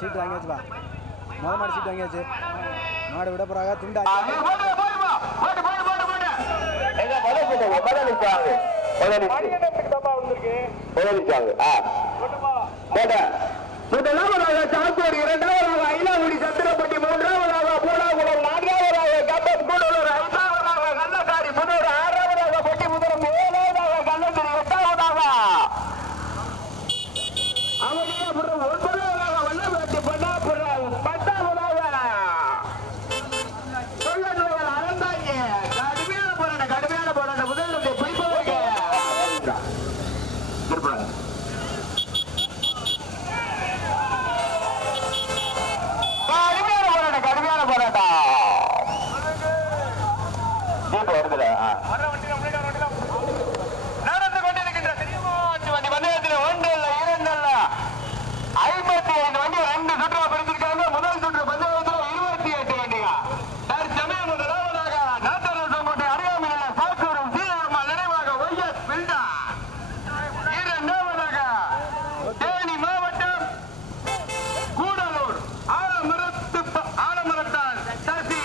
Seat வாங்கியாச்சுப்பா. முதல் மாடு seat வாங்கியாச்சு. மாடு விட போறாங்க. துண்டா சாத்தூர், இரண்டாவதாக ஐலாங்குடி சத்திரப்பட்டி, மூன்றாவதாக பூலாகுளம், நான்காவதாக கம்பம் கூடலூர், ஐந்தாவதாக கள்ளக்காரி புதூர், ஆறாவதாக பொட்டி முதலம், ஏழாவதாக கள்ளக்குடி, எட்டாவதாக அவனியாபுரம், ஒன்பதாவதாக வல்லபேட்டை, பட்டாபுரம், பத்தாவதாக சொல்லநூல் அறந்தாங்க. கடுமையான போராட்ட முதலுடைய குறிப்பதற்கு கடுமையான போராட்டம் நடந்து கொண்டிருக்கின்ற வண்டி பந்தயத்தில் 1 இல்ல 2 இல்ல 55 வண்டி 2 சுற்றுலா பிரிச்சிருக்காங்க. முதல் சுற்று பந்தயத்தில் 28 வண்டியா. தற்சமயம் முதலாவதாக நாட்டரசங்கோட்டை அருகாமையில் சாத்தூரும் சீரம்மாள் நினைவாக ஒய்எஸ் பில்டா. இரண்டாவதாக தேனி மாவட்டம் கூடலூர் ஆலமரத்தான் சசி.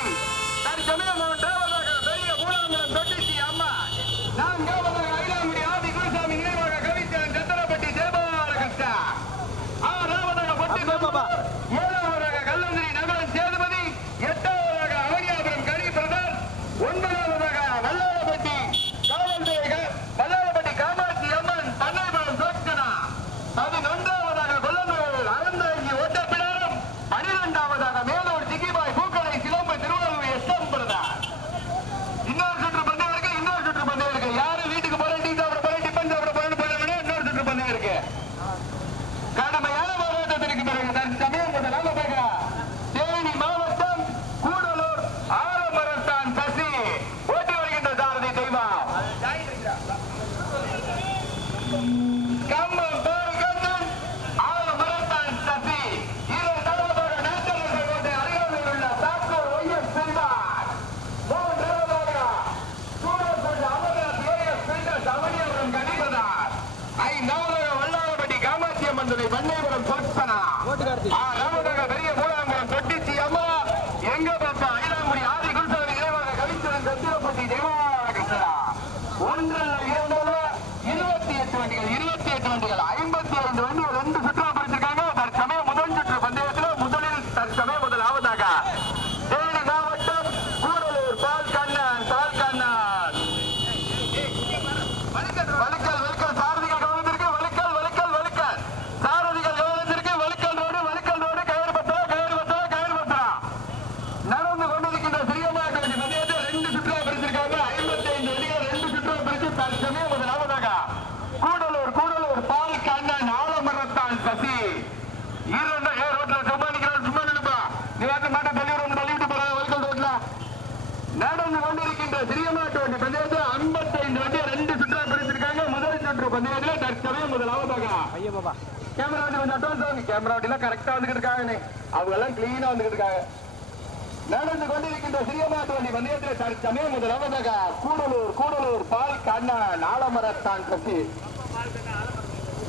தற்சமயம் மூன்றாவதாக பெரிய மூலாங்குளம் தொட்டிச்சி அம்மா. நான்காவதாக ஐலாங்குடி ஆதி குருசாமி நினைவாக கவிச்சன் சத்திரப்பட்டி ஜெயபாலகிருஷ்ணா. ஆறாவதாக பட்டி ஏழாவதாக கல்லந்திரி நகரம் சேதுபதி. எட்டாவதாக அவனியாபுரம் கரி பிரதர். ஒன்பதாவதாக வல்லாரப்பட்டி காமாட்சி அம்மன் பண்ணைபுரம் சோட்கனா. 11ஆவதாக கொல்லந்தூர் அறந்தாங்கி ஒட்டப்பிடாரம். 12ஆவதாக மேலூர் சிக்கிபாய் பூக்கடை சிலம்பு திருவள்ளூர் எஸ்எம் பிரதர். இன்னொரு சுற்று பந்தயம் இருக்கு. யாரு வீட்டுக்கு போற டீ சாப்பிட போற டிஃபன் சாப்பிட போறேன்னு போறேன். இன்னொரு சுற்று பந்தயம் இருக்கு. கடுமையான போராட்டத்திற்கு பிறகு தற்சமயம் முதலாவதாக தேனி மாவட்டம் கூடலூர் ஆலமரத்தான் சசி ஓட்டி வருகின்ற சாரதி தெய்வம். கம்பம் கண்ணன் ஆலமரத்தான் சசி. இரண்டாவதாக நாட்டரசங்கோட்டை அருகாமையில் உள்ள சாத்தூர் ஒய்எஸ் பில்டர். மூன்றாவதாக சூரப்பட்டு அமர்நாத் ஏஎஸ் பில்டர் அவனியாபுரம் கனிபதார். ஐந்தாவதாக வல்லாரப்பட்டி காமாட்சி அம்மன் துணை பண்ணைபுரம் சொற்சனா. ஆறாவதாக பெரிய மூலாங்குளம் தொட்டிச்சி அம்மா. எங்க பாப்பா ஐலாங்குடி ஆதி குருசாமி நினைவாக கவிச்சரன் சத்திரப்பட்டி ஜெயபாலகிருஷ்ணா. 1 2 28 வண்டிகள் 55 வண்டிகள் 2 சுற்றுலா பிரிச்சிருக்காங்க. தற்சமயம் முதல் சுற்று பந்தயத்தில் முதலாவதாக தேனி மாவட்டம் கூடலூர் பால் கண்ணன் வலிக்கல் சாரதிகள் கவனத்திற்கு வலிக்கல் சாரதிகள் கவனத்திற்கு வலிக்கல் ரோடு கயிறு பத்திரா. நடந்து கொண்டிருக்கின்ற சிறியமாக பந்தயத்தில் 2 சுற்றுலா பிரிச்சிருக்காங்க. 55 வண்டிகள் 2 சுற்றுலா பிரிச்சு தற்சமயம் முதலாவதாக கூடலூர் பால் கண்ணன் ஆலமரத்தான் சசி. ரோட்ல சும்மா நினைப்பா நீ வாக்க மாட்ட தள்ளிவிட்டு போற வலிக்கல் ரோட்ல. நடந்து கொண்டிருக்கின்ற சிறியமாட்டு வண்டி பந்தயத்தில் 55 வண்டி 2 சுற்றுலா பிரிச்சிருக்காங்க. முதல் சுற்று பந்தயத்தில் தற்சமயம் முதலாவதாக கேமரா வண்டி கொஞ்சம் அட்வான்ஸ் ஆகுங்க. கேமரா வண்டி எல்லாம் கரெக்டா வந்துகிட்டு இருக்காங்க. அவங்க எல்லாம் கிளீனா வந்துகிட்டு இருக்காங்க. நடந்து கொண்டிருக்கின்ற சிறியமாட்டு வண்டி பந்தயத்தில் தற்சமயம் முதலாவதாக கூடலூர் பால் கண்ணன் ஆலமரத்தான் சசி.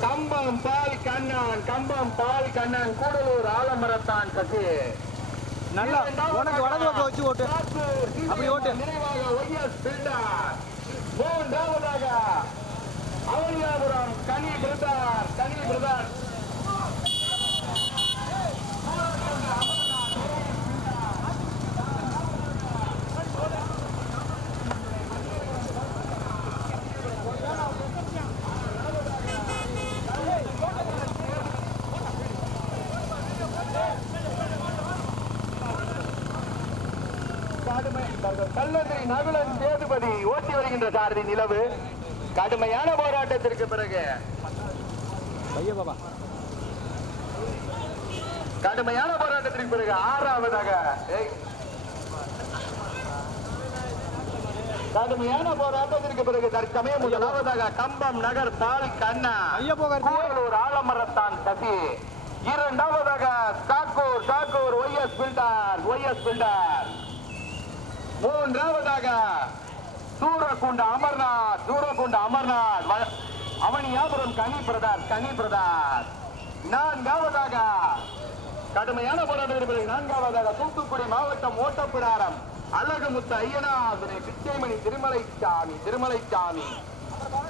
கம்பம் பால் கண்ணன் கூடலூர் ஆலமரத்தான் சசி. நல்லா உனக்கு வடக்கு பக்கம் வச்சு ஓட்டு. அப்படி ஓட்டு. நினைவாக ஒய்எஸ் பில்டர். மூன்றாவதாக அவனியாபுரம் கனி பிரதர். கல்லந்திரி நகுலன் சேதுபதி ஓட்டி வருகின்ற சாரதி நிலவு. கடுமையான போராட்டத்திற்கு பிறகு ஆறாவதாக தற்சமயம் முதலாவதாக கம்பம் நகர் பால் கண்ணா கூடலூர் ஆலமரத்தான் சசி. இரண்டாவதாக சாக்கூர் ஒய்எஸ் பில்டர். மூன்றாவதாக சூரகுண்ட அமர்நாத் அவனியாபுரம் கனி பிரதார். நான்காவதாக கடுமையான போராட்டத்தில் நான்காவதாக தூத்துக்குடி மாவட்டம் ஓட்டப்பிடாரம் அழகுமுத்து ஐயனாதுரை பிச்சைமணி திருமலைச்சாமி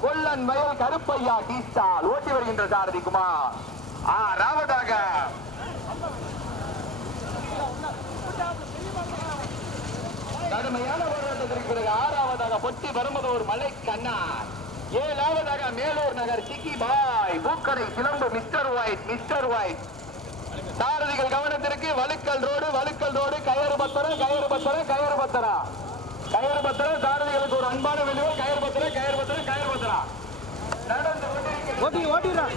கொல்லன் வயல் கருப்பையா டீஸ்டால் ஓட்டி வருகின்ற சாரதி குமார். ஆறாவதாக கடுமையான போராட்டத்திற்கு பிறகு ஆறாவதாக பொட்டி வருமதோர் மலை கண்ணார். ஏழாவதாக மேலூர் நகர் சிக்கி பாய் பூக்கடை சிலம்பு மிஸ்டர் ஒயிட். சாரதிகள் கவனத்திற்கு வழுக்கல் ரோடு கயிறு பத்தரா சாரதிகளுக்கு ஒரு அன்பான வெளியூர் கயிறு பத்தரா நடந்து ஓட்டிடுறான்.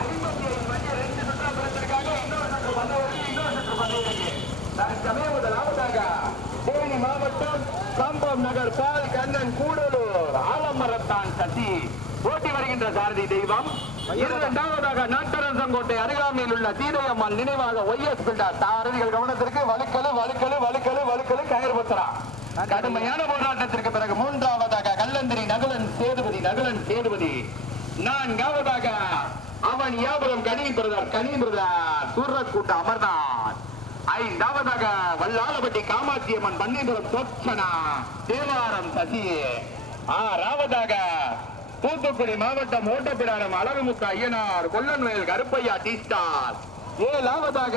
55 வண்டி 2 சுற்றா பிடிச்சிருக்காங்க. இன்னொரு சுற்று பந்தயம் தற்சமய முதலாவதாக தேனி மாவட்டம் கம்பம் நகர் பால் கண்ணன் கூடலூர் ஆலமரத்தான் சசி ஓட்டி வருகின்ற சாரதி தெய்வம். இரண்டாவதாக நாட்டரசங்கோட்டை அருகாமையில் உள்ள சீதையம்மாள் நினைவாக ஒய்எஸ் பில்டர். சாரதிகள் கவனத்திற்கு வழுக்கலு கயிறு பத்தரா. கடுமையான போராட்டத்திற்கு பிறகு மூன்றாவதாக கல்லந்திரி நகுலன் சேதுபதி. நான்காவதாக அவன் யாபுரம் கனி பிரதர் சூரக்கூட்ட அமர்நாத். ஐந்தாவதாக வல்லாளப்பட்டி காமாட்சியம்மன் பன்னீபுரம் சொச்சனா தேவாரம் சசி. ஆறாவதாக தூத்துக்குடி மாவட்டம் ஓட்டப்பிடாரம் அழகுமுத்து ஐயனார் கொல்லன் வயல் கருப்பையா டீஸ்டார். ஏழாவதாக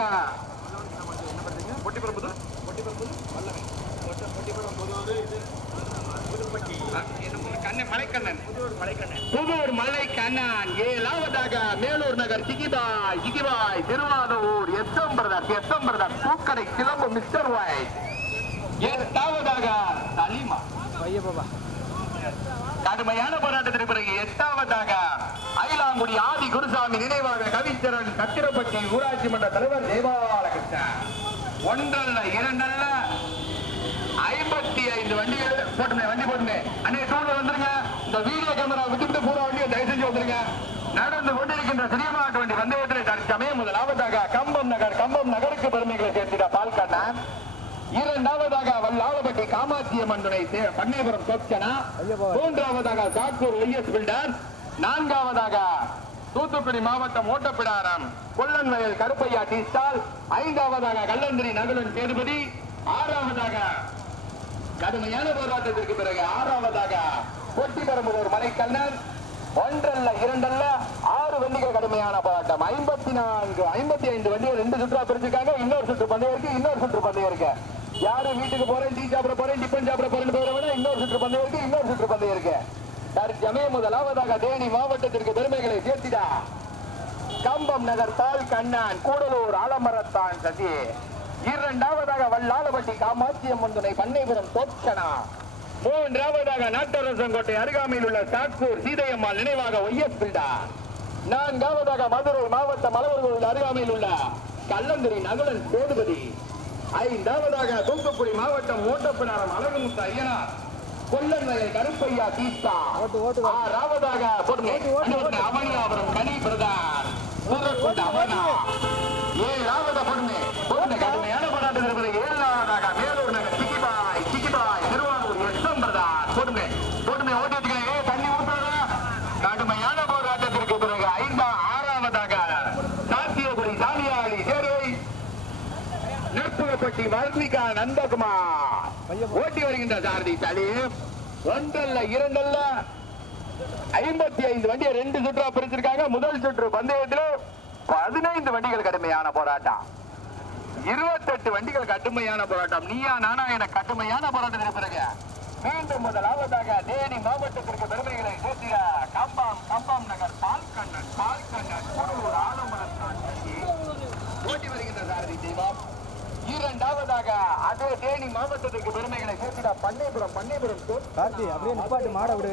புதூர் மலை கண்ணன். ஏழாவதாக மேலூர் நகர் சிக்கிபாய் திருவாரூர் எஸ்எம் பிரதர் பூக்கடை சிலம்பு மிஸ்டர் ஒயிட். எட்டாவதாக சலீமா. கடுமையான போராட்டத்திற்கு பிறகு எட்டாவதாக அயிலாங்குடி ஆதி குருசாமி நினைவாக கவிச்சரன் சத்திரப்பட்டி ஊராட்சி மன்ற தலைவர் தேவாலகிருஷ்ணன். ஒன்றல்ல இரண்டல்ல 55 வண்டிகள் வண்டி அன்னைய டூர்ல வந்துருங்க. இந்த வீடியோ கேமரா விட்டுவிட்டு பூரா வண்டியை தயவு செஞ்சு வந்துருங்க. நடந்து கொண்டிருக்கின்ற சிறியமாட்டு வண்டி பந்தயத்தில் தற்சமயம் முதலாவதாக கம்பம் நகருக்கு பெருமைகளை சேர்த்திட பால்கண்ணன். இரண்டாவதாக வல்லாளப்பட்டி காமாட்சியம்மன் துணை பண்ணைபுரம் சொச்சனா. மூன்றாவதாக சாத்தூர் ஒய்எஸ் பில்டர். நான்காவதாக தூத்துக்குடி மாவட்டம் ஓட்டப்பிடாரம் கொல்லன் வயல் கருப்பையா டீஸ்டால். ஐந்தாவதாக கல்லந்திரி நகுலன் சேதுபதி. ஆறாவதாக கடுமையான போராட்டத்திற்கு பிறகு ஆறாவதாக பொட்டி பெரும்புதூர் மலைக்கண்ணன். ஒன்றல்ல இரண்டல்ல 6 வண்டிகள் கடுமையான போராட்டம். 55 வண்டிகள் 2 சுற்றா பிரிச்சிருக்காங்க. இன்னொரு சுற்று பந்தயம் இருக்கு. யாரும் வீட்டுக்கு போறேன், டீ சாப்பிட போறேன், டிஃபன் சாப்பிட போறேன்னு போற விட இன்னொரு சுற்று பந்தயம் இருக்கு. தற்சமயம் முதலாவதாக தேனி மாவட்டத்திற்கு பெருமைகளை சேர்த்திடா கம்பம் நகர் தால் கண்ணன் கூடலூர் ஆலமரத்தான் சசி. இரண்டாவதாக வல்லாளப்பட்டி காமாட்சியம்மன் துணை பண்ணைபுரம் தோச்சனா. மூன்றாவதாக நாட்டரசங்கோட்டை அருகாமையில் உள்ள சாத்தூர் சீதையம்மாள் நினைவாக ஒய்எஸ் பில்டர். நான்காவதாக மதுரை மாவட்டம் மலவர்கள் அருகாமையில் உள்ள கல்லந்திரி நகுலன் சேதுபதி. ஐந்தாவதாக தூத்துக்குடி மாவட்டம் ஓட்டப்பிடாரம் அழகுமுத்து ஐயனார் கொல்லன் வயல் கருப்பையா டீஸ்டா. ஆறாவதாக அவனியாபுரம் கனி பிரதார் ஏழாவது கடுமையான போராட்டம் இருப்பது. ஏழாவதாக மேலூர் நகர் சிக்கிபாய் திருவாரூர் எஸ்எம் பிரதார் போட்டுமே ஓட்டி வச்சுக்கிறேன். தண்ணி ஊற்றாத. கடுமையான போராட்டத்திற்கு பிறகு ஆறாவதாக சாத்தியபுரி சாமியாளி சேரை நெற்புகப்பட்டி வர்ணிகா நந்தகுமார் ஓட்டி வருகின்ற சாரதி சலீம். ஒன்றல்ல இரண்டல்ல 55 வண்டியை 2 சுற்றா பிரிச்சிருக்காங்க. முதல் சுற்று பந்தயத்தில் 15 வண்டிகள் கடுமையான போராட்டம். 28 வண்டிகள் கடுமையான போராட்டம். நீயா நானா என கடுமையான போராட்டத்திற்கு பிறகு மீண்டும் முதலாவதாக தேனி மாவட்டத்திற்கு பெருமைகளை சேர்த்திட கம்பம் நகர் பால்கண்ணன் கூடலூர் ஆலமரத்தான் ஓட்டி வருகின்ற சாரதி தெய்வம். இரண்டாவதாக அதே தேனி மாவட்டத்திற்கு பெருமைகளை சேர்த்திட பண்ணைபுரம் கார்த்தி அப்படியே நிப்பாட்டு மாட விடு.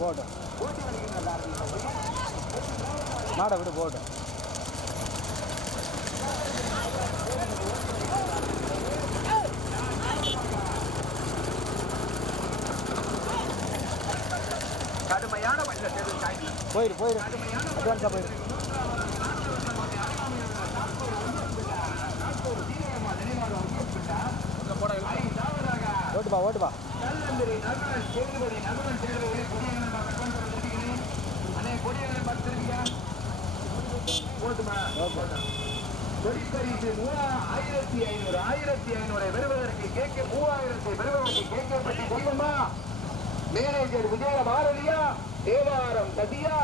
போட்டோம் மாட விடு போட்டோம். கடுமையான போயிரு அட்வான்ஸா போயிரு. ஓட்டுப்பா போட்டுமா கொடிப்பரிசு 1500 1500 பெறுவதற்கு கேட்க 3000 பெறுவதற்கு கேட்கப்பட்டு கொள்ளுமா மேனேஜர் விஜய பாரதியா தேவாரம் சதியா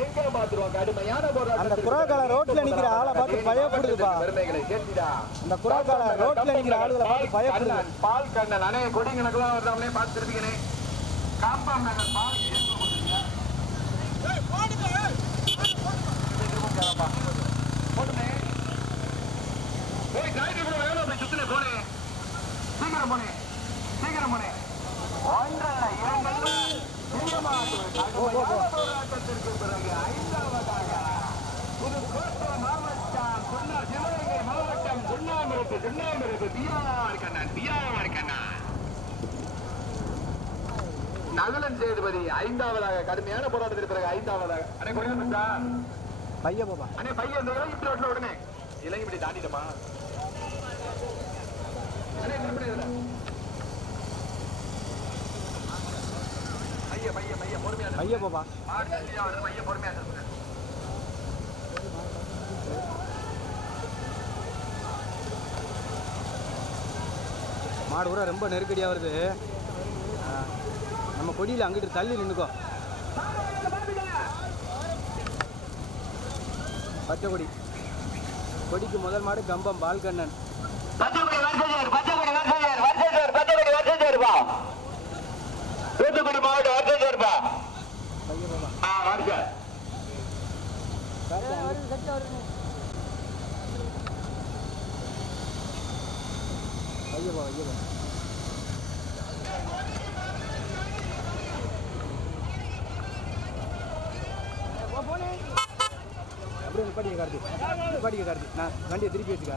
எங்க மாத்துருவோம் கடுமையான அந்த குராக்கால ரோட்ல நிக்கிற ஆளை பார்த்து பயப்படுதுப்பா பெருமைகளை சேர்த்திடா அந்த குராக்கால ரோட்ல நிக்கிற ஆளுகளை பார்த்து பயப்படுது பால் கண்ணன் அண்ணே கொடி கணக்கெல்லாம் வருதாமலே பார்த்து திருப்பிக்கணே காம்பம் நகர் பால் போட்டுனே போய் காய்கறி கூட வேணும் அப்படி சுத்தினே போனே சீக்கிரம் போனே சீக்கிரம் போனே ஒன்றல்ல இரண்டல்ல போராட்டத்திற்கு பிறகு 5வதாக புதுக்கோட்டை மாவட்டம் சிவகங்கை மாவட்டம் சுண்ணாம்பிற்கு பிஆர் கண்ணன் நகலன் சேதுபதி 5வதாக கடுமையான போராட்டத்திற்கு பிறகு 5வதாக அண்ணே குறைந்தா பைய போப்பா அண்ணே பையன் இந்த இலங்கை ரோட்ல உடனே இலங்கை இப்படி தாண்டிட்டமா அண்ணே எப்படி பைய போப்பா மாடு கூட ரொம்ப நெருக்கடியா வருது நம்ம கொடியில் அங்கிட்டு தள்ளி நின்னுக்கோ பச்சை கொடி கொடிக்கு முதல் மாடு கம்பம் பால்கண்ணன் தூத்துக்குடி மாவட்டம் வர்த்தகர்பா பைய போப்பா பைய அப்படியே நிப்பாட்டிக்க கார்த்தி நான் வண்டியை திருப்பி வச்சுக்க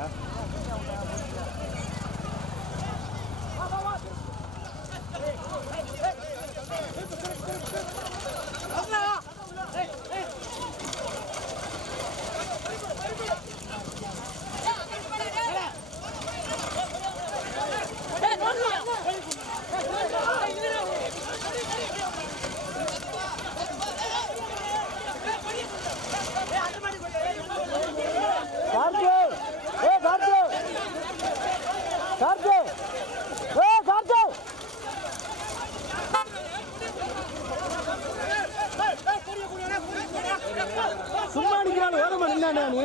சும்மா நிக்கிறான் ஓரமா நின்னானே நீ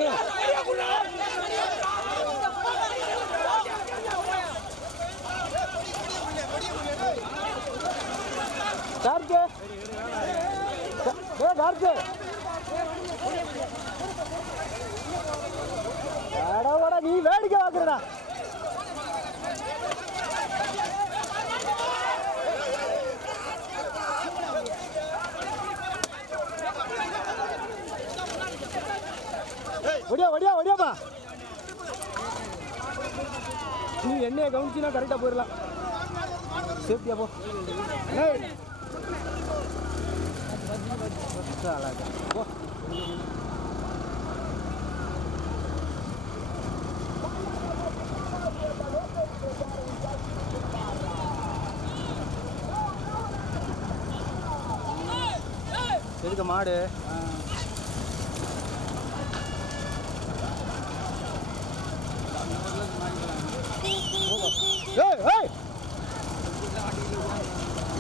கார்கே கார்கே அடவட நீ வேடிக்கை பார்க்கறடா ஒடியாப்பா நீ என்னைய கவனிச்சுனா கரெக்டா போயிடலாம் சேஃப்டியா போ போ எதுக்கு மாடு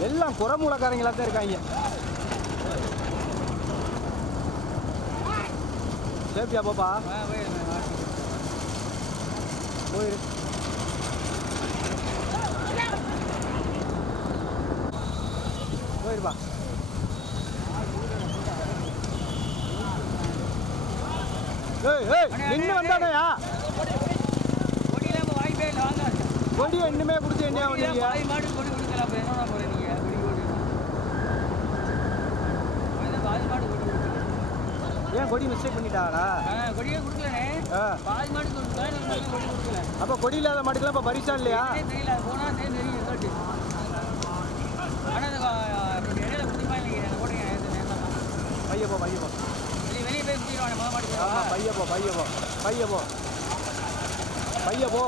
எல்லாம் குறமூலக்காரங்களா தான் இருக்காங்க சேஃப்டியா போப்பா போயிரு போயிருப்பா நின்று வந்தானயா கொடியை இன்னுமே கொடுத்து என்ன ஏன் கொடி மிஸ்டேக் பண்ணிட்டாரா கொடியே கொடுக்கலனே பாதி மாடு கொடுத்தேன் கொடி கொடுக்கல அப்ப கொடி இல்லாத மாடுக்கெல்லாம் இப்ப பரிசா இல்லையா தெரியல போனா தெரியும் ரிசல்ட் ஆனா இடையில குடிப்பா இல்லைங்க போடுங்க பையப்போ வெளியே போய் குடிடுவாங்க மாடு பையப்போ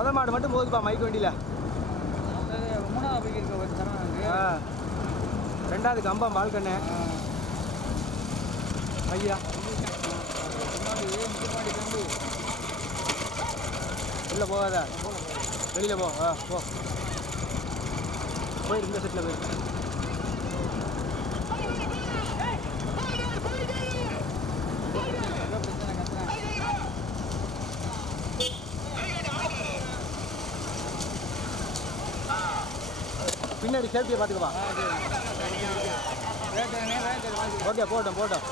மொதல் மாடு மட்டும் போகுதுப்பா மைக் வண்டியில். மூணாவது பைக் இருக்க ஒரு தரம் ரெண்டாவது கம்பம் பால்கண்ணு ஐயா முன்னாடி தம்பி உள்ளே போகாத வெளியில் போ. போ போயிரு இந்த செட்டில் போயிரு. பின்னாடி சேஃப்டியை பார்த்துக்கப்பா. ஓகே போட்டோம் போட்டோம்.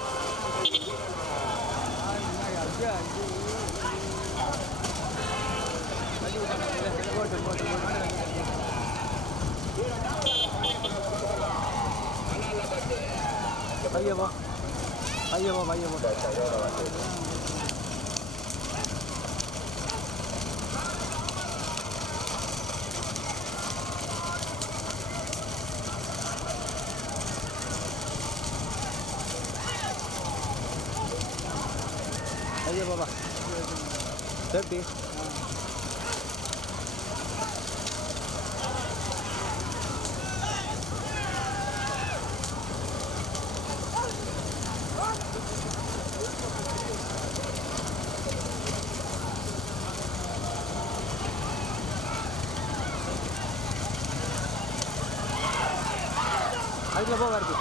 பையவோ பையவோ பையவோ ஐயா பாபா சேஃப்டி. அதுக்குள்ள போக இருக்கு.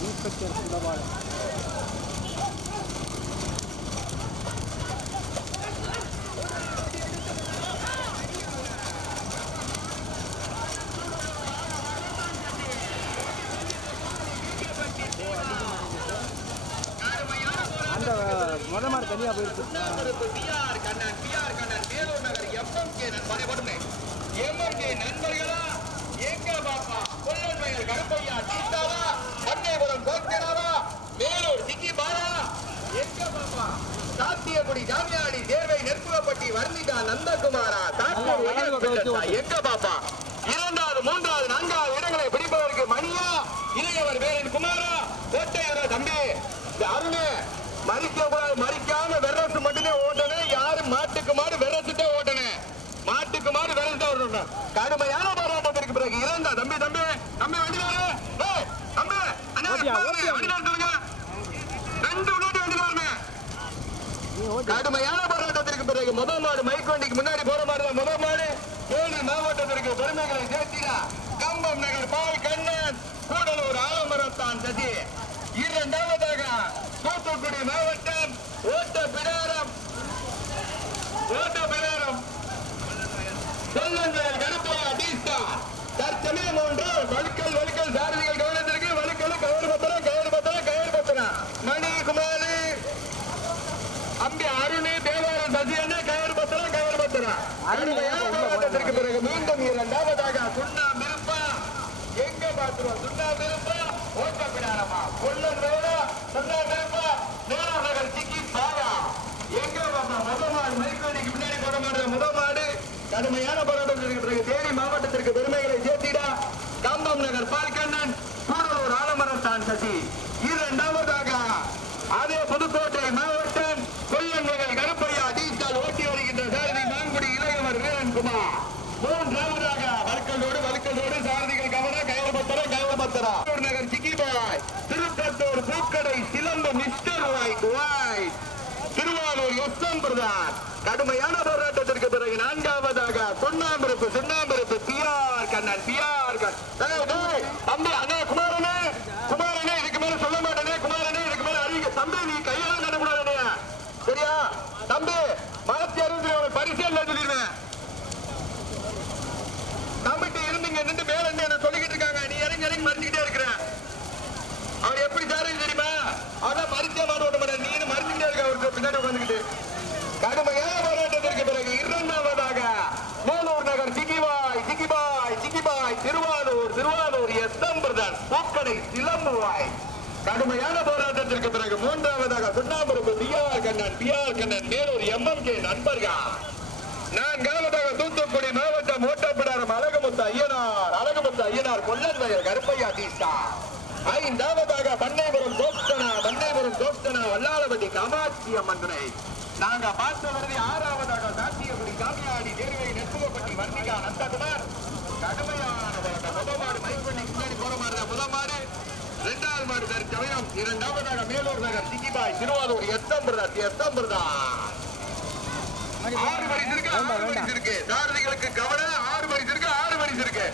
இன்ஸ்பெக்டர் சுடபாடு அந்த மொதல் மாடு தனியாக போயிருக்கு. சாத்தியக்குடி ஜாமியாடி தேர்வை நெருப்புவப்பட்டி வர்ணிகா நந்தகுமாரா எங்க பாப்பா இரண்டாவது மூன்றாவது நான்காவது இடங்களை பிடிப்பதற்கு மணியா இளையவர் வேலன் குமாரா கோட்டையாரா தம்பி அருணே மறிக்க கூடாது. மறிக்காம வெரசு மட்டுமே ஓட்டணும். யாரு மாட்டுக்கு மாடு வெரசுட்டே ஓட்டணும். மாட்டுக்கு மாடு வெரசுட்டே ஓட்டணும். கடுமையான போராட்டத்திற்கு பிறகு இரண்டா தம்பி தம்பி தம்பி வண்டிதாரு தம்பி வண்டிதான் சொல்லுங்க. ரெண்டு விளையாட்டு வண்டிதாருமே. கடுமையான போராட்டத்திற்கு பிறகு முதல் மாடு மைக் வண்டிக்கு முன்னாடி போற மாதிரி முதல் மாடு தேனி மாவட்டத்திற்கு பெருமைகளை சேர்த்தினா கம்பம் நகர் பால் கண்ணன் கூடலூர் ஆலமரத்தான் சசி. இரண்டாவதாக தூத்துக்குடி மாவட்டம் ஓட்டப்பிடாரம் சொல்லங்கள் கருப்பையா டீஸ்டா தற்சமயம் ஒன்று வழுக்கல் சாரதிகள் கவனத்திற்கு வழுக்கல் கயிறு பத்திர மணிகுமாரி அம்பி அருணி தேவாரம் சசியண்ணே கயிறு பத்திர அருமையான பிறகு மீண்டும் இரண்டாவதாக சுண்ணாம்பிருப்பா எங்க பார்த்துருவோம். சுண்ணாம்பிருப்பா ஓட்டப்பிடாரமா கொள்ளன் சுண்ணாம்பிருப்பா நேரம் நகர் சிக்கி பாரா எங்க முதல் மாடு மைக்கோடிக்கு பின்னாடி போட மாடுற முதல் மாடு கடுமையான போராட்டத்திற்கு பிறகு தேனி மாவட்டத்திற்கு பெருமைகளை சேர்த்திடா கம்பம் நகர் பால்கண்ணன் கூடலூர் ஆலமரத்தான் சசி. இரண்டாவதாக அதே புதுக்கோட்டை மாவட்டம் கொல்லன் நகர் கருப்பையா டீஸ்டால் ஓட்டி வருகின்ற சாரதி மாங்குடி இளையவர் வீரன்குமார். மூன்றாவதாக வழுக்கலோடு சாரதிகள் கவன கயல்பத்தரா நகர் சிக்கிபாய் திருப்பத்தூர் பூக்கடை சிலம்பு மிஸ்டர் வாய் திருவாரூர் எஸ்எம் பிரதான். கடுமையான போராட்டத்திற்கு பிறகு நான்காவதாக சுண்ணாம்பிருப்பு பிஆர் கண்ணன் தம்பி அண்ணா குமாரனே இதுக்கு மேல சொல்ல மாட்டேனே. குமாரனே இதுக்கு மேல அறிவிக்க தம்பி நீ கையால் நடக்கூடாது சரியா தம்பி. மாத்தி அறிந்து பரிசீலனை சொல்லிடுவேன். நம்பிட்டு இருந்தீங்க நின்று மேல என்ன சொல்லிக்கிட்டு இருக்காங்க. நீ இறங்கி மறிச்சுக்கிட்டே இருக்கிற. அவர் எப்படி சாருன்னு தெரியுமா? அதான் மறிச்சே மாட்ட மாட்டேன். நீ மறிச்சுக்கிட்டே இருக்க அவருக்கு பின்னாடி உட்காந்துக்கிட்டு. கடுமையான போராட்டத்திற்கு பிறகு இரண்டாவதாக மேலூர் நகர் சிக்கிபாய் திருவாரூர் எஸ்எம் பிரதான் பூக்கடை சிலம்புவாய். கடுமையான போராட்டத்திற்கு பிறகு மூன்றாவதாக சுண்ணாம்பருப்பு பிஆர் கண்ணன் மேலூர் எம்எம்கே நண்பர்கள். நான்காவதாக தூத்துக்குடி மாவட்டம் ஓட்டப்பிடாரம் அழகுமுத்து ஐயனார் அழகுமுத்து ஐயனார் கொல்லன் வயல் கருப்பையா தீஸ்தா. ஐந்தாவதாக பண்ணைபுரம் தோஸ்தனா வல்லாளபதி காமாட்சி அம்மன் துணை. நாங்க பார்த்த வருது ஆறாவதாக சாத்தியபுரி காமியாடி தேர்வை நெற்புகப்பட்டி வர்ணிகா நந்தகுமார். கடுமையான முதல் மாடு மைப்பண்ணி முன்னாடி போற மாதிரி முதல் மாடு. இரண்டாவது மாடு தற்சமயம் இரண்டாவதாக மேலூர் நகர் சிக்கிபாய் திருவாரூர் எஸ்எம் பிரதான். 6 பரிசு இருக்கு. சாரதிகளுக்கு கவனம். 6 பரிசு இருக்கு.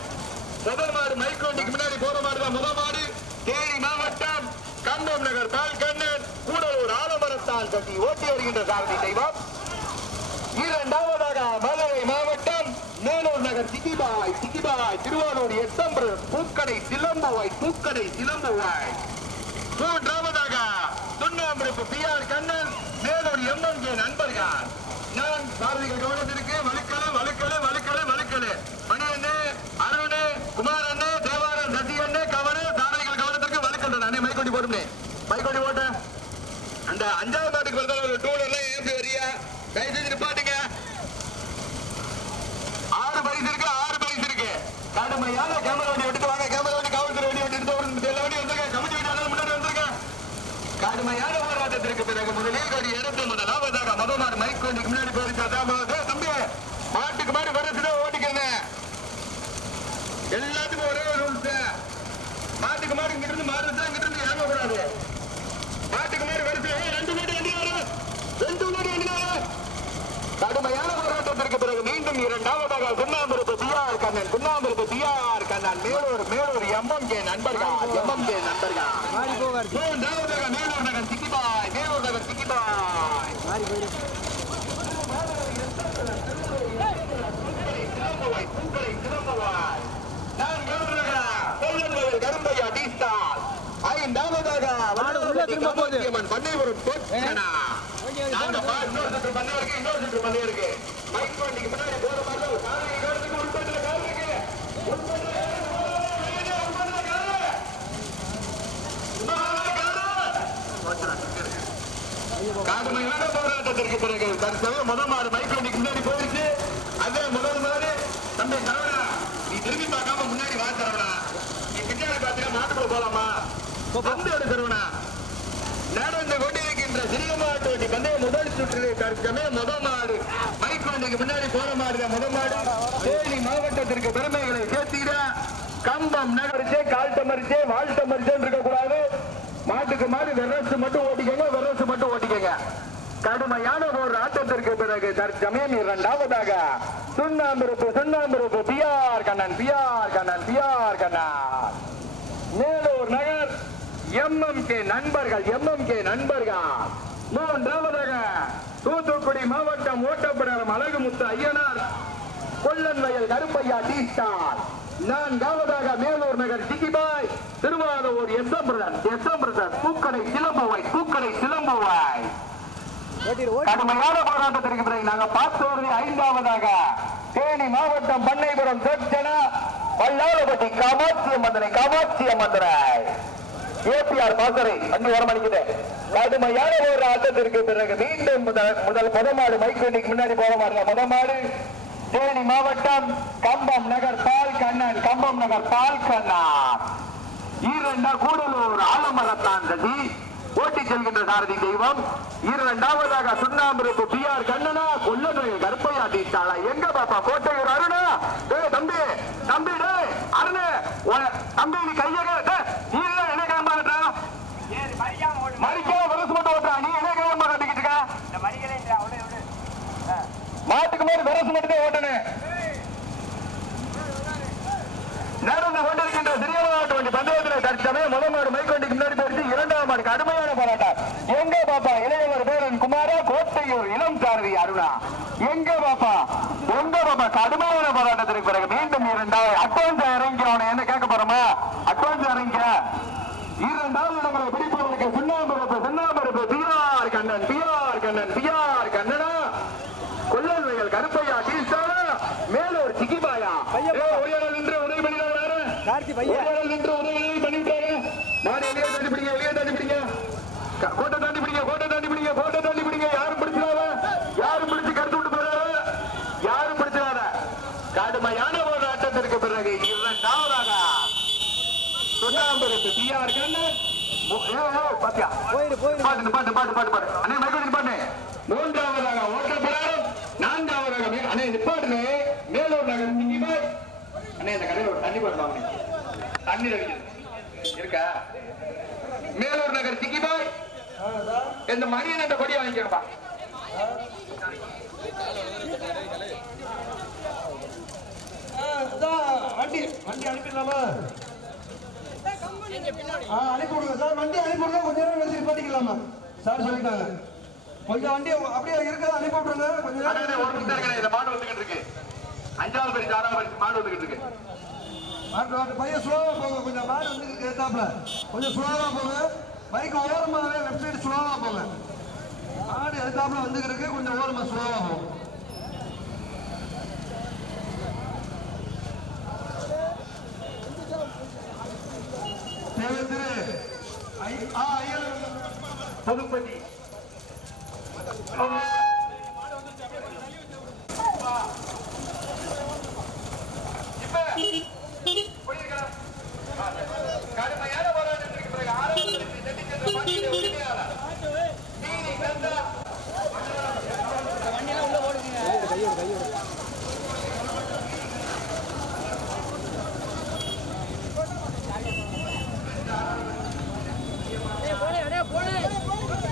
முதல் மாடு மைக்கோண்டிக்கு முன்னாடி போற மாதிரி தான் முதல் மாடு. தேனி மாவட்டம் கம்பம் நகர் பால்கண்ணன் கூடலூர் ஆலமரத்தால் கட்டி ஓட்டி வருகின்ற சாரதி தெய்வம். இரண்டாவதாக மதுரை மாவட்டம் மேலூர் நகர் சிக்கிபாய் திருவாரூர் எஸ்எம் பூக்கடை சிலம்புவாய். மூன்றாவதாக சுண்ணாம்பிருப்பு பிஆர் கண்ணன் மேலூர் எம்எம்கே நண்பர்கள். நான் சாரதிகள் கவனத்திற்கு வலுக்கலை மணி அண்ணே, அருணே, குமார் அண்ணே, தேவாரன், சசி அண்ணே, கவனே, சாரதிகள் கவனத்திற்கு வலுக்கல் அண்ணே. மைக்கொண்டி போடுமே, மைக்கொண்டி போட்ட அந்த 5வது மாட்டுக்கு வருது டூலர்லாம் ஏற்றி வரியா கை செஞ்சு நிப்பாட்டுங்க. 6 பரிசு இருக்கு. கடுமையான கேமரா வண்டி எடுத்து வாங்க. கேமரா வண்டி காவல்துறை வண்டி எடுத்து எல்லா வண்டி வந்துருங்க. கமிட்டி வண்டி முன்னாடி வந்துருங்க. கடுமையான போராட்டத்திற்கு பிறகு முதலில் கொடி எடுத்து முதலாவதாக மதமாறு மைக்கோண்டிக்கு முன்னாடி போயிருந்தா தம்பி மாட்டுக்கு மாடு வரச்சுதான் ஓட்டிக்கிறேன். எல்லாத்துக்கும் ஒரே ஒரு ரூல்ஸ். மாட்டுக்கு மாடு இங்கிட்டு இருந்து மாறுதான் இங்கிட்டு இருந்து இறங்கக்கூடாது. மாட்டுக்கு மாடு வருது 2 மாடு வண்டி வரும். கடுமையான போராட்டத்திற்கு பிறகு மீண்டும் இரண்டாவதாக சுண்ணாம்பிருப்பு பிஆர் கண்ணன் மேலூர் எம்எம்கே நண்பர்கள். மூன்றாவதாக மேலூர் நகர் சிக்கிபாய். கருப்பையா டீஸ்டால். ஐந்தாவதாக பண்ணைபுரம் தோஸ்தனா. நாங்க இன்னொரு சுற்று பண்ணை இருக்கு. மைக் வண்டிக்கு முன்னாடி போற மாதிரி சாரதி காலத்துக்கு உட்பட்ட காலம் இருக்கு. கடுமையான போராட்டத்திற்கு பிறகு தற்சமயம் முதல் மாடு மைக் வண்டிக்கு முன்னாடி போயிடுச்சு. அதே முதல் மாடு தம்பி சரவணா, நீ திரும்பி பார்க்காம முன்னாடி வா சரவணா. நீ பின்னாடி பார்த்தீங்கன்னா மாட்டுக்குள்ள போலாமா? வந்து எடு சரவணா. நடந்து கொண்டிருக்கின்ற சிறியமாட்டு வண்டி பந்தய முதல் சுற்று தற்சமயம் முதல் மாடு மைக் வண்டிக்கு முன்னாடி போற மாதிரி முதல் மாடு. தேனி மாவட்டத்திற்கு பெருமைகளை சேர்த்திட கம்பம் நகரிச்சே கால்ட்ட மரிச்சே வாழ்த்த மரிச்சேன்னு இருக்கக்கூடாது. மாட்டுக்கு மாடு வெரசு மட்டும் ஓட்டிக்கங்க. கடுமையான ஒரு ஆட்டத்திற்கு பிறகு தற்சமயம் இரண்டாவதாக சுண்ணாம்பிருப்பு பிஆர் கண்ணன் மேலூர் நகர் எம்எம்கே நண்பர்கள். மூன்றாவதாக தூத்துக்குடி மாவட்டம் ஓட்டப்பிடாரம் அழகுமுத்து ஐயனார் கொல்லன் வயல் கருப்பையா டீஸ்டார். 4வதாக மேலூர் நகர் சிக்கிபாய் திருவாரூர் எஸ்எம் பிரதர்ஸ் பூக்கடை சிலம்புவாய். கடுமையான போராட்டத்திற்கு பிறகு நாங்க பார்த்து வருது 5வதாக தேனி மாவட்டம் பண்ணைபுரம் தோஸ்தனா வல்லாளபதி காமாட்சி அம்மன் ஏபிஆர் பாசறை அங்கு வரமளிக்குது. கடுமையான ஒரு ஆட்டத்திற்கு பிறகு மீண்டும் முதல் மாடு மைக்கோண்டிக்கு முன்னாடி போற மாதிரி முதல் மாடு தேனி மாவட்டம் கம்பம் நகர் பால் கண்ணன். கூடலூர் ஆலமரத்தான் கட்டி ஓட்டி செல்கின்ற சாரதி தெய்வம். இரண்டாவதாக சுண்ணாம்பிருப்பு பிஆர் கண்ணனா கொல்லன் கருப்பையா டீஸ்டாலா. எங்க பாப்பா கோட்டையூர் அருணா. தம்பி அருணு தம்பி நீ கையாக நீ என்ன கிளம்பாட்டா மறிக்காம விரசு மட்டும் ஓட்டுறா. நீ என்ன கிளம்ப கட்டிக்கிட்டு இருக்க? மாட்டுக்கு மாதிரி விரசு மட்டும் ஓட்டணும். நடந்து கொண்டிருக்கின்ற சிறியமாட்டு வண்டி பந்தயத்தில் தற்சமயம் முதல் மாடு மைக்கொண்டிக்கு முன்னாடி போயிட்டு 2வது மாடு கடுமையான போராட்டம். எங்க பாப்பா இளையவர் பேரன் குமாரா கோட்டையூர் இளம் சாரதி அருணா. எங்க பாப்பா கடுமையான போராட்டத்திற்கு பிறகு மீண்டும் 2வது அட்வான்ஸ் இறங்கி அவனை என்ன கேட்க போறோமா? அட்வான்ஸ் இறங்க 2வது இடங்களை பிடிப்பவர்களுக்கு சுண்ணாம்பிருப்பு பிஆர் கண்ணனா கொல்லன் வயல் கருப்பையா டீஸ்டாலா மேலூர் சிக்கிபாயா. நின்று உதவி பண்ணிட்டாரு. மாடு வெளியே தாண்டி பிடிங்க. கோட்டை தாண்டி பிடிங்க. யாரும் பிடிச்சு கருத்து விட்டு போறாரு. கடுமையான ஒரு ஆட்டத்திற்கு பிறகு பிறகு இரண்டாவதாக தொண்டாம்பரத்து டிஆர் கண்ணன் பாத்தியா போயிடு பாட்டு பாட்டு பாட்டு பாட்டு பாட்டு அண்ணே மைக்கு பாட்டு மூன்றாவதாக ஓட்டப்படாரும் நான்காவதாக அண்ணே நிப்பாட்டுனே மேலூர் நகர் திங்கிபாய் அண்ணே இந்த கடையில் ஒரு தண்ணி பாட்டு வாங்க தண்ணி இருக்கா மேலூர் நகர் திங்கிபாய் இந்த மணியன் என்ற கொடியை வாங்கிக்கப்பா வண்டி அனுப்பிடலாமா அனுப்பி விடுங்க சார் வண்டி அனுப்பி விடுங்க கொஞ்ச நேரம் வச்சு நிப்பாட்டிக்கலாமா சார் சொல்லிட்டாங்க கொஞ்சம் வண்டி அப்படியே இருக்கிறத அனுப்பி விட்டுருங்க கொஞ்ச நேரம் இந்த மாடு வந்துகிட்டு இருக்கு 5வது பரிசு 6வது பரிசு மாடு வந்துகிட்டு இருக்கு மாட்டு பையன் ஸ்லோவா போங்க கொஞ்சம் மாடு வந்து ஏத்தாப்புல கொஞ்சம் ஸ்லோவா போங்க பைக் ஓரமாவே லெஃப்ட் சைடு ஸ்லோவா போங்க மாடு ஏத்தாப்புல வந்துகிட்டு இருக்கு கொஞ்சம் ஓரமா ஸ்லோவா போகும் புதுப்பதி